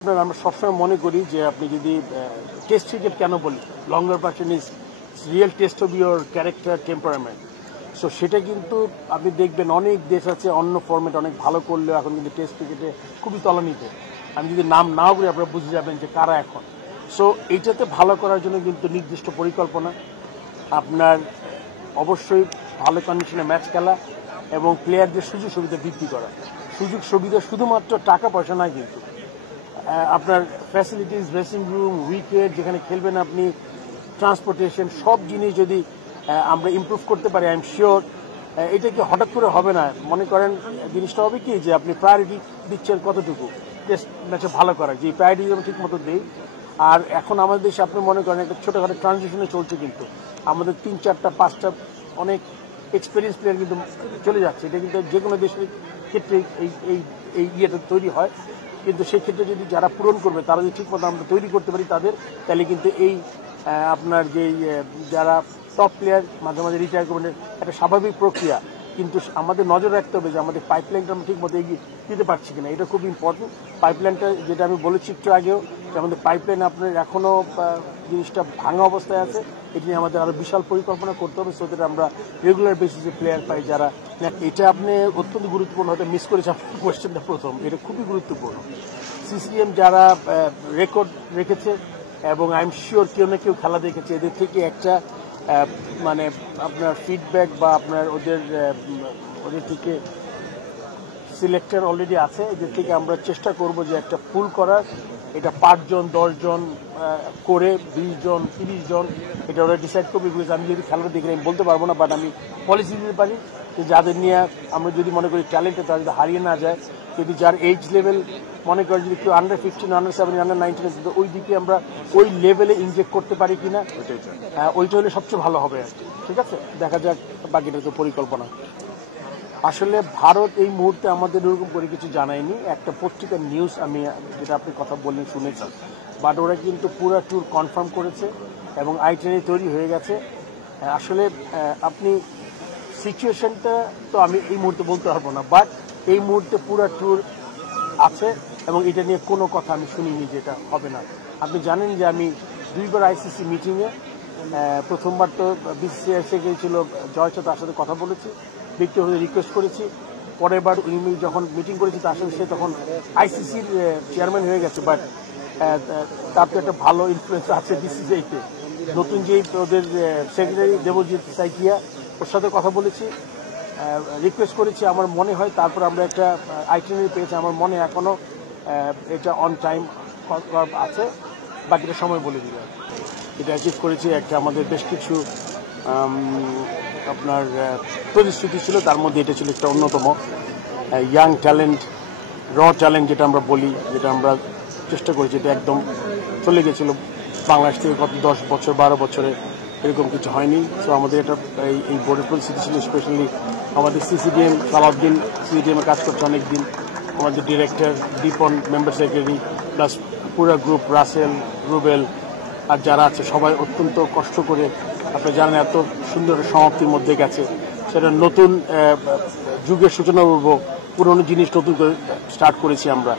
আপনার আমরা সবসময় মনে করি যে আপনি যদি টেস্ট ক্রিকেট কেন বলি longer person is real test of your character temperament. So সেটা কিন্তু আপনি দেখবেন অনেক দেশ আছে অন্য ফর্মেট অনেক ভালো করলেও এখন কিন্তু টেস্ট ক্রিকেটে খুবই তলানিতে। আমি যদি নাম নাও বলি আপনারা বুঝে যাবেন যে কারা এখন। সো এইটাতে ভালো করার জন্য কিন্তু নির্দিষ্ট পরিকল্পনা, আপনার অবশ্যই ভালো কন্ডিশনে ম্যাচ খেলা এবং প্লেয়ারদের সুযোগ সুবিধা বৃদ্ধি করা। সুযোগ সুবিধা শুধুমাত্র টাকা পয়সা নয়, কিন্তু আপনার ফ্যাসিলিটিস, ড্রেসিং রুম, উইকেট যেখানে খেলবেন আপনি, ট্রান্সপোর্টেশন, সব জিনিস যদি আমরা ইমপ্রুভ করতে পারি, আই এম শিওর এটা কি হঠাৎ করে হবে না। মনে করেন জিনিসটা হবে কি যে আপনি প্রায়োরিটি দিচ্ছেন কতটুকু টেস্ট ম্যাচে ভালো করার, যে প্রায়োরিটি যেন ঠিক মতো দেই। আর এখন আমাদের দেশে আপনি মনে করেন একটা ছোটোখাটো ট্রানজিশনে চলছে, কিন্তু আমাদের 3, 4, 5টা অনেক এক্সপিরিয়েন্স প্লেয়ার কিন্তু চলে যাচ্ছে। এটা কিন্তু যে কোনো দেশের ক্ষেত্রে এই এই এই ইয়েটা তৈরি হয়, কিন্তু সেই ক্ষেত্রে যদি যারা পূরণ করবে তারা যদি ঠিকমতো আমরা তৈরি করতে পারি তাদের, তাহলে কিন্তু এই আপনার যেই যারা টপ প্লেয়ার মাঝে মাঝে রিটায়ার করবেন একটা স্বাভাবিক প্রক্রিয়া। কিন্তু আমাদের নজর রাখতে হবে যে আমাদের পাইপলাইনটা আমরা ঠিকমতো এগিয়ে দিতে পারছি কিনা, এটা খুব ইম্পর্টেন্ট। পাইপলাইনটা যেটা আমি বলেছি একটু আগেও, যে আমাদের পাইপলাইন আপনার এখনও জিনিসটা ভাঙা অবস্থায় আছে। এটি নিয়ে আমাদের আরও বিশাল পরিকল্পনা করতে হবে, সো দ্যাট আমরা রেগুলার বেসিসে প্লেয়ার পাই যারা। এটা আপনি অত্যন্ত গুরুত্বপূর্ণ, হয়তো মিস করেছে আপনার কোয়েশ্চেনটা প্রথম, এটা খুবই গুরুত্বপূর্ণ। সিসিএম যারা রেকর্ড রেখেছে এবং আই এম শিওর কেউ না কেউ খেলা দেখেছে, এদের থেকে একটা মানে আপনার ফিডব্যাক বা আপনার ওদের থেকে সিলেক্টর অলরেডি আছে, এদের থেকে আমরা চেষ্টা করব যে একটা পুল করার। এটা 5 জন 10 জন করে 20 জন 30 জন এটা ওরা ডিসাইড করবে। বিকজ আমি যদি খেলাটা দেখে আমি বলতে পারবো না, বাট আমি পলিসি দিতে পারি যে যাদের নিয়ে আমরা যদি মনে করি ট্যালেন্টে তারা যদি হারিয়ে না যায়, যদি যার এজ লেভেল মনে করি যদি কেউ আন্ডার 15, আন্ডার 17, আন্ডার 19, ওই দিকে আমরা ওই লেভেলে ইনজেক্ট করতে পারি কিনা, ওইটা হলে সবচেয়ে ভালো হবে আর কি। ঠিক আছে, দেখা যাক, বাকিটা তো পরিকল্পনা। আসলে ভারত এই মুহূর্তে আমাদের এরকম করে কিছু জানায়নি। একটা পত্রিকার নিউজ আমি যেটা আপনি কথা বললেন শুনেছি, বাট ওরা কিন্তু পুরো ট্যুর কনফার্ম করেছে এবং আইটিআরএ তৈরি হয়ে গেছে। আসলে আপনি সিচুয়েশনটা তো আমি এই মুহূর্তে বলতে পারবো না, বাট এই মুহূর্তে পুরো ট্যুর আছে এবং এটা নিয়ে কোনো কথা আমি শুনিনি যেটা হবে না। আপনি জানেন যে আমি 2বার আইসিসি মিটিংয়ে, প্রথমবার তো বিসিসিআই সেক্রেটারি ছিল জয়, তার সাথে কথা বলেছি, ব্যক্তিগতভাবে রিকোয়েস্ট করেছি। পরের বার উনি যখন মিটিং করেছি তার সাথে, সে তখন আইসিসির চেয়ারম্যান হয়ে গেছে, বাট তার তো একটা ভালো ইনফ্লুয়েন্স আছে বিসিসিআইতে। নতুন যে ওদের সেক্রেটারি দেবজিৎ সাইকিয়া, ওর সাথে কথা বলেছি, রিকোয়েস্ট করেছি। আমার মনে হয় তারপর আমরা একটা আইটিনারি পেয়েছি, আমার মনে এখনও এটা অন টাইম আছে, বাকিটা সময় বলে দিবে। এটা অ্যাচিভ করেছি, একটা আমাদের বেশ কিছু আপনার প্রতিশ্রুতি ছিল, তার মধ্যে এটা ছিল একটা অন্যতম। ইয়াং ট্যালেন্ট, ট্যালেন্ট যেটা আমরা বলি, যেটা আমরা চেষ্টা করেছি, এটা একদম চলে গেছিলো বাংলাদেশ থেকে গত 10 বছর 12 বছরে এরকম কিছু হয়নি। সো আমাদের এটা এই বোর্ডের পরিস্থিতি ছিল, স্পেশালি আমাদের সিসিডিএম সালাউদ্দিন সিসিডিএমে কাজ করছে অনেকদিন, আমাদের ডিরেক্টর দীপন, মেম্বার সেক্রেটারি, প্লাস পুরো গ্রুপ, রাসেল, রুবেল আর যারা আছে সবাই অত্যন্ত কষ্ট করে, আপনি জানেন এত সুন্দর সমাপ্তির মধ্যে গেছে। সেটা নতুন যুগের সূচনা বলবো, পুরনো জিনিস নতুন করে স্টার্ট করেছি আমরা।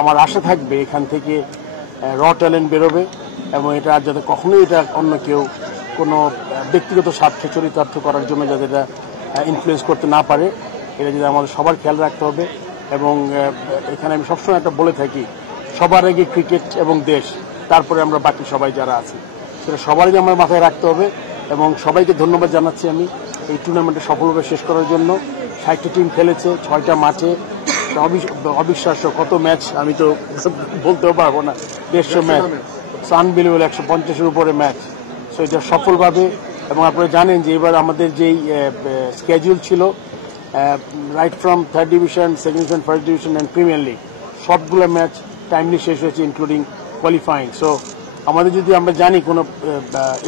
আমার আশা থাকবে এখান থেকে ট্যালেন্ট বেরোবে এবং এটা আর যাতে কখনোই এটা অন্য কেউ কোনো ব্যক্তিগত স্বার্থ চরিতার্থ করার জন্য যাতে এটা ইনফ্লুয়েন্স করতে না পারে, এটা যদি আমাদের সবার খেয়াল রাখতে হবে। এবং এখানে আমি সবসময় একটা বলে থাকি, সবার আগে ক্রিকেট এবং দেশ, তারপরে আমরা বাকি সবাই যারা আছি, সেটা সবারই আমার মাথায় রাখতে হবে। এবং সবাইকে ধন্যবাদ জানাচ্ছি আমি এই টুর্নামেন্টে সফলভাবে শেষ করার জন্য। 60টা টিম খেলেছে 6টা মাঠে, অবিশ্বাস্য কত ম্যাচ, আমি তো বলতেও পারবো না, 150 ম্যাচ, আনবিলিভেবল, 150-এর উপরে ম্যাচ। সো এটা সফলভাবে, এবং আপনারা জানেন যে এবার আমাদের যেই স্কেডিউল ছিল, right from 3rd division, 2nd division, 1st division and premier league, সবগুলো ম্যাচ টাইমলি শেষ হয়েছে, ইনক্লুডিং কোয়ালিফাইং। সো আমাদের যদি আমরা জানি কোনো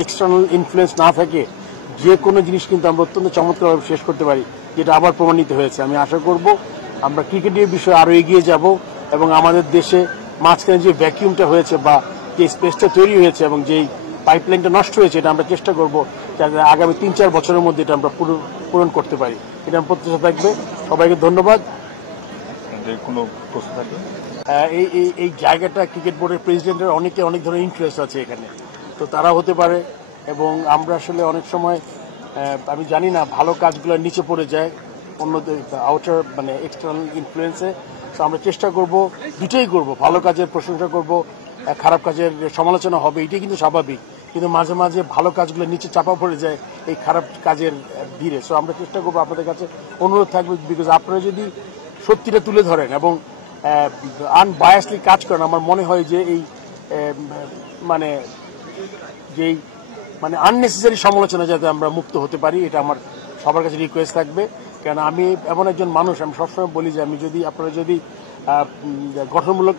এক্সটার্নাল ইনফ্লুয়েন্স না থাকে, যে কোনো জিনিস কিন্তু আমরা অত্যন্ত চমৎকারভাবে শেষ করতে পারি, যেটা আবার প্রমাণিত হয়েছে। আমি আশা করব আমরা ক্রিকেটের বিষয়ে আরও এগিয়ে যাব এবং আমাদের দেশে মাঝখানে যে ভ্যাকিউমটা হয়েছে বা যে স্পেসটা তৈরি হয়েছে এবং যেই পাইপলাইনটা নষ্ট হয়েছে, এটা আমরা চেষ্টা করব যাতে আগামী 3-4 বছরের মধ্যে এটা আমরা পূরণ করতে পারি। এটা প্রত্যাশা থাকবে। সবাইকে ধন্যবাদ। কোনো প্রশ্ন থাকবে? এই এই এই জায়গাটা ক্রিকেট বোর্ডের প্রেসিডেন্টের অনেক ধরনের ইন্টারেস্ট আছে এখানে, তো তারা হতে পারে। এবং আমরা আসলে অনেক সময় আমি জানি না ভালো কাজগুলো নিচে পড়ে যায় অন্যদের আউটার মানে এক্সটার্নাল ইনফ্লুয়েন্সে। তো আমরা চেষ্টা করব, দুটোই করব, ভালো কাজের প্রশংসা করব, খারাপ কাজের সমালোচনা হবে, এটাই কিন্তু স্বাভাবিক। কিন্তু মাঝে মাঝে ভালো কাজগুলো নিচে চাপা পড়ে যায় এই খারাপ কাজের ভিড়ে। সো আমরা চেষ্টা করবো, আপনাদের কাছে অনুরোধ থাকবে, বিকজ আপনারা যদি সত্যিটা তুলে ধরেন এবং আনবায়াসলি কাজ করেন, আমার মনে হয় যে এই মানে যেই মানে আননেসেসারি সমালোচনা যাতে আমরা মুক্ত হতে পারি, এটা আমার সবার কাছে রিকোয়েস্ট থাকবে। কেন আমি এমন একজন মানুষ, আমি সবসময় বলি যে আমি যদি আপনারা যদি গঠনমূলক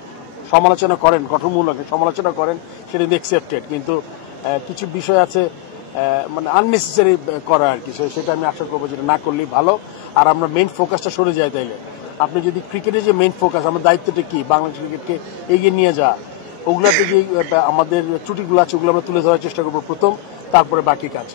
সমালোচনা করেন সেটা কিন্তু অ্যাকসেপ্টেড, কিন্তু কিছু বিষয় আছে মানে আননেসেসারি করা আর কি, সেটা আমি আশা করবো যেটা না করলেই ভালো। আর আমরা মেইন ফোকাসটা সরে যায় তাইলে। আপনি যদি ক্রিকেটের যে মেইন ফোকাস, আমার দায়িত্বটা কি বাংলাদেশ ক্রিকেটকে এগিয়ে নিয়ে যাওয়া, ওগুলাতে যে আমাদের ত্রুটিগুলো আছে ওগুলো আমরা তুলে ধরার চেষ্টা করবো প্রথম, তারপরে বাকি কাজ।